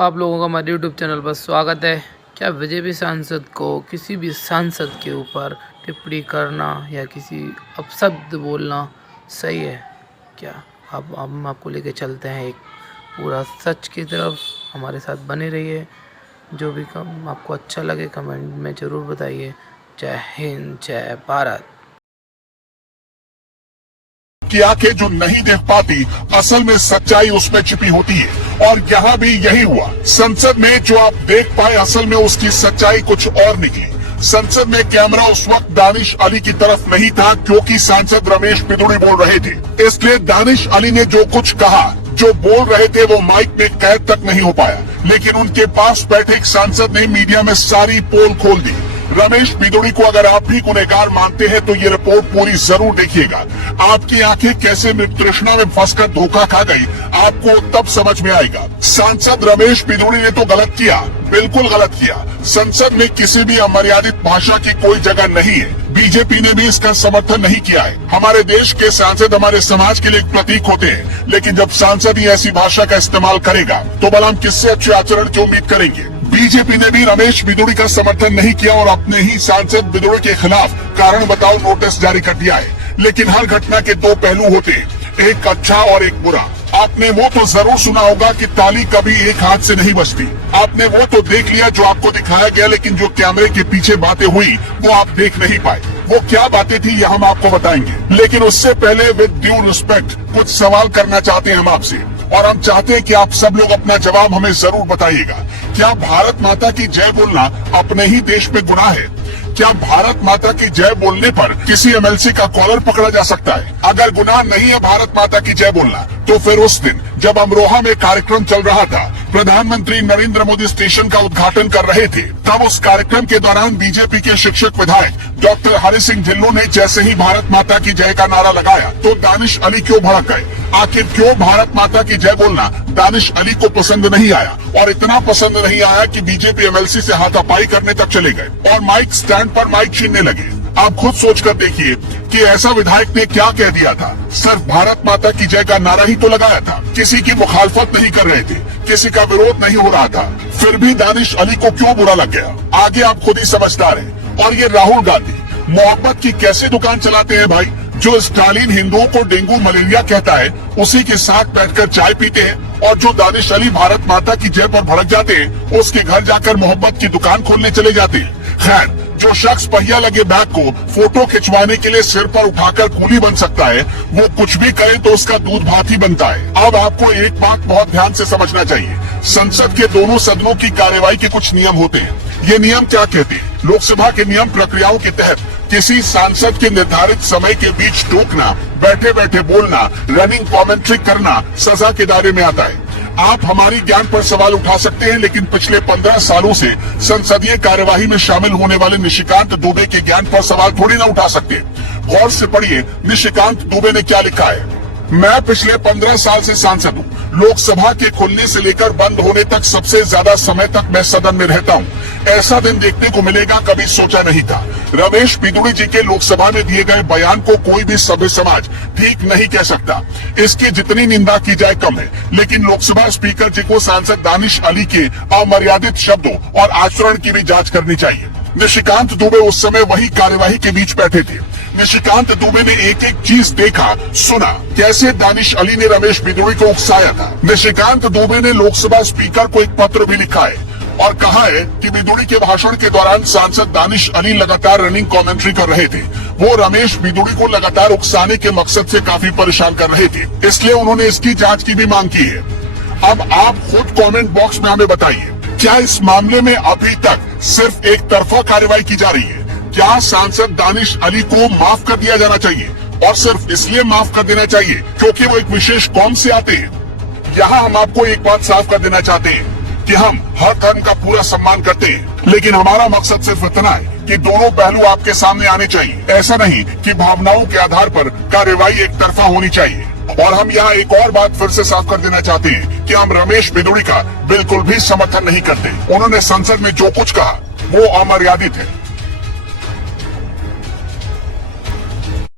आप लोगों का हमारे यूट्यूब चैनल पर स्वागत है। क्या बीजेपी सांसद को किसी भी सांसद के ऊपर टिप्पणी करना या किसी अपशब्द बोलना सही है क्या? अब हम आपको लेके चलते हैं एक पूरा सच की तरफ। हमारे साथ बने रहिए। जो भी कम आपको अच्छा लगे कमेंट में ज़रूर बताइए। जय हिंद, जय भारत। की आंखें जो नहीं देख पाती, असल में सच्चाई उसमें छिपी होती है। और यहाँ भी यही हुआ। संसद में जो आप देख पाए, असल में उसकी सच्चाई कुछ और निकली। संसद में कैमरा उस वक्त दानिश अली की तरफ नहीं था, क्योंकि सांसद रमेश बिदुड़ी बोल रहे थे। इसलिए दानिश अली ने जो कुछ कहा, जो बोल रहे थे, वो माइक में कैद तक नहीं हो पाया। लेकिन उनके पास बैठे एक सांसद ने मीडिया में सारी पोल खोल दी। रमेश बिदुड़ी को अगर आप भी गुनहगार मानते हैं तो ये रिपोर्ट पूरी जरूर देखिएगा। आपकी आंखें कैसे तृष्णा में फंसकर धोखा खा गई, आपको तब समझ में आएगा। सांसद रमेश बिदुड़ी ने तो गलत किया, बिल्कुल गलत किया। संसद में किसी भी अमर्यादित भाषा की कोई जगह नहीं है। बीजेपी ने भी इसका समर्थन नहीं किया है। हमारे देश के सांसद हमारे समाज के लिए एक प्रतीक होते हैं, लेकिन जब सांसद ही ऐसी भाषा का इस्तेमाल करेगा तो भला हम किससे अच्छे आचरण की उम्मीद करेंगे। बीजेपी ने भी रमेश बिदुड़ी का समर्थन नहीं किया और अपने ही सांसद बिदुड़ी के खिलाफ कारण बताओ नोटिस जारी कर दिया है। लेकिन हर घटना के दो पहलू होते हैं, एक अच्छा और एक बुरा। आपने वो तो जरूर सुना होगा कि ताली कभी एक हाथ से नहीं बजती। आपने वो तो देख लिया जो आपको दिखाया गया, लेकिन जो कैमरे के पीछे बातें हुई वो आप देख नहीं पाए। वो क्या बातें थी ये हम आपको बताएंगे, लेकिन उससे पहले विद ड्यू रिस्पेक्ट कुछ सवाल करना चाहते हैं हम आपसे, और हम चाहते हैं कि आप सब लोग अपना जवाब हमें जरूर बताइएगा। क्या भारत माता की जय बोलना अपने ही देश में गुनाह है? क्या भारत माता की जय बोलने पर किसी एमएलसी का कॉलर पकड़ा जा सकता है? अगर गुनाह नहीं है भारत माता की जय बोलना, तो फिर उस दिन जब अमरोहा में कार्यक्रम चल रहा था, प्रधानमंत्री नरेंद्र मोदी स्टेशन का उद्घाटन कर रहे थे, तब उस कार्यक्रम के दौरान बीजेपी के शिक्षक विधायक डॉक्टर हरि सिंह ढिल्लों ने जैसे ही भारत माता की जय का नारा लगाया तो दानिश अली क्यों भड़क गए? आखिर क्यों भारत माता की जय बोलना दानिश अली को पसंद नहीं आया? और इतना पसंद नहीं आया कि बीजेपी एमएलसी से हाथापाई करने तक चले गए और माइक स्टैंड पर माइक छीनने लगे। आप खुद सोचकर देखिए कि ऐसा विधायक ने क्या कह दिया था। सिर्फ भारत माता की जय का नारा ही तो लगाया था, किसी की मुखालफत नहीं कर रहे थे, किसी का विरोध नहीं हो रहा था, फिर भी दानिश अली को क्यों बुरा लग गया? आगे आप खुद ही समझदार हैं। और ये राहुल गांधी मोहब्बत की कैसे दुकान चलाते हैं भाई? जो स्टालिन हिंदुओं को डेंगू मलेरिया कहता है, उसी के साथ बैठकर चाय पीते हैं, और जो दानिश अली भारत माता की जय पर भड़क जाते हैं, उसके घर जाकर मोहब्बत की दुकान खोलने चले जाते हैं। खैर, जो शख्स पहिया लगे बैग को फोटो खिंचवाने के लिए सिर पर उठाकर कूली बन सकता है, वो कुछ भी करे तो उसका दूध भात ही बनता है। अब आपको एक बात बहुत ध्यान से समझना चाहिए। संसद के दोनों सदनों की कार्यवाही के कुछ नियम होते हैं। ये नियम क्या कहते हैं? लोकसभा के नियम प्रक्रियाओं के तहत किसी सांसद के निर्धारित समय के बीच टोकना, बैठे बैठे बोलना, रनिंग कमेंट्री करना सजा के दायरे में आता है। आप हमारी ज्ञान पर सवाल उठा सकते हैं, लेकिन पिछले 15 सालों से संसदीय कार्यवाही में शामिल होने वाले निशिकांत दुबे के ज्ञान पर सवाल थोड़ी ना उठा सकते। गौर से पढ़िए निशिकांत दुबे ने क्या लिखा है। मैं पिछले 15 साल से सांसद हूँ। लोकसभा के खुलने से लेकर बंद होने तक सबसे ज्यादा समय तक मैं सदन में रहता हूँ। ऐसा दिन देखने को मिलेगा कभी सोचा नहीं था। रमेश बिदुड़ी जी के लोकसभा में दिए गए बयान को कोई भी सभ्य समाज ठीक नहीं कह सकता। इसकी जितनी निंदा की जाए कम है। लेकिन लोकसभा स्पीकर जी को सांसद दानिश अली के अमर्यादित शब्दों और आचरण की भी जांच करनी चाहिए। निशिकांत दुबे उस समय वही कार्यवाही के बीच बैठे थे। निशिकांत दुबे ने एक एक चीज देखा, सुना, कैसे दानिश अली ने रमेश बिदुड़ी को उकसाया था। निशिकांत दुबे ने लोकसभा स्पीकर को एक पत्र भी लिखा है और कहा है कि बिदुड़ी के भाषण के दौरान सांसद दानिश अली लगातार रनिंग कमेंट्री कर रहे थे। वो रमेश बिदुड़ी को लगातार उकसाने के मकसद से काफी परेशान कर रहे थे, इसलिए उन्होंने इसकी जांच की भी मांग की है। अब आप खुद कमेंट बॉक्स में हमें बताइए, क्या इस मामले में अभी तक सिर्फ एक तरफा कार्रवाई की जा रही है? क्या सांसद दानिश अली को माफ कर दिया जाना चाहिए, और सिर्फ इसलिए माफ कर देना चाहिए क्योंकि वो एक विशेष कौम से आते हैं? यहाँ हम आपको एक बात साफ कर देना चाहते हैं कि हम हर धर्म का पूरा सम्मान करते हैं, लेकिन हमारा मकसद सिर्फ इतना है कि दोनों पहलू आपके सामने आने चाहिए। ऐसा नहीं कि भावनाओं के आधार पर कार्यवाही एक तरफा होनी चाहिए। और हम यहाँ एक और बात फिर से साफ कर देना चाहते हैं कि हम रमेश बिदुड़ी का बिल्कुल भी समर्थन नहीं करते। उन्होंने संसद में जो कुछ कहा वो अमर्यादित है।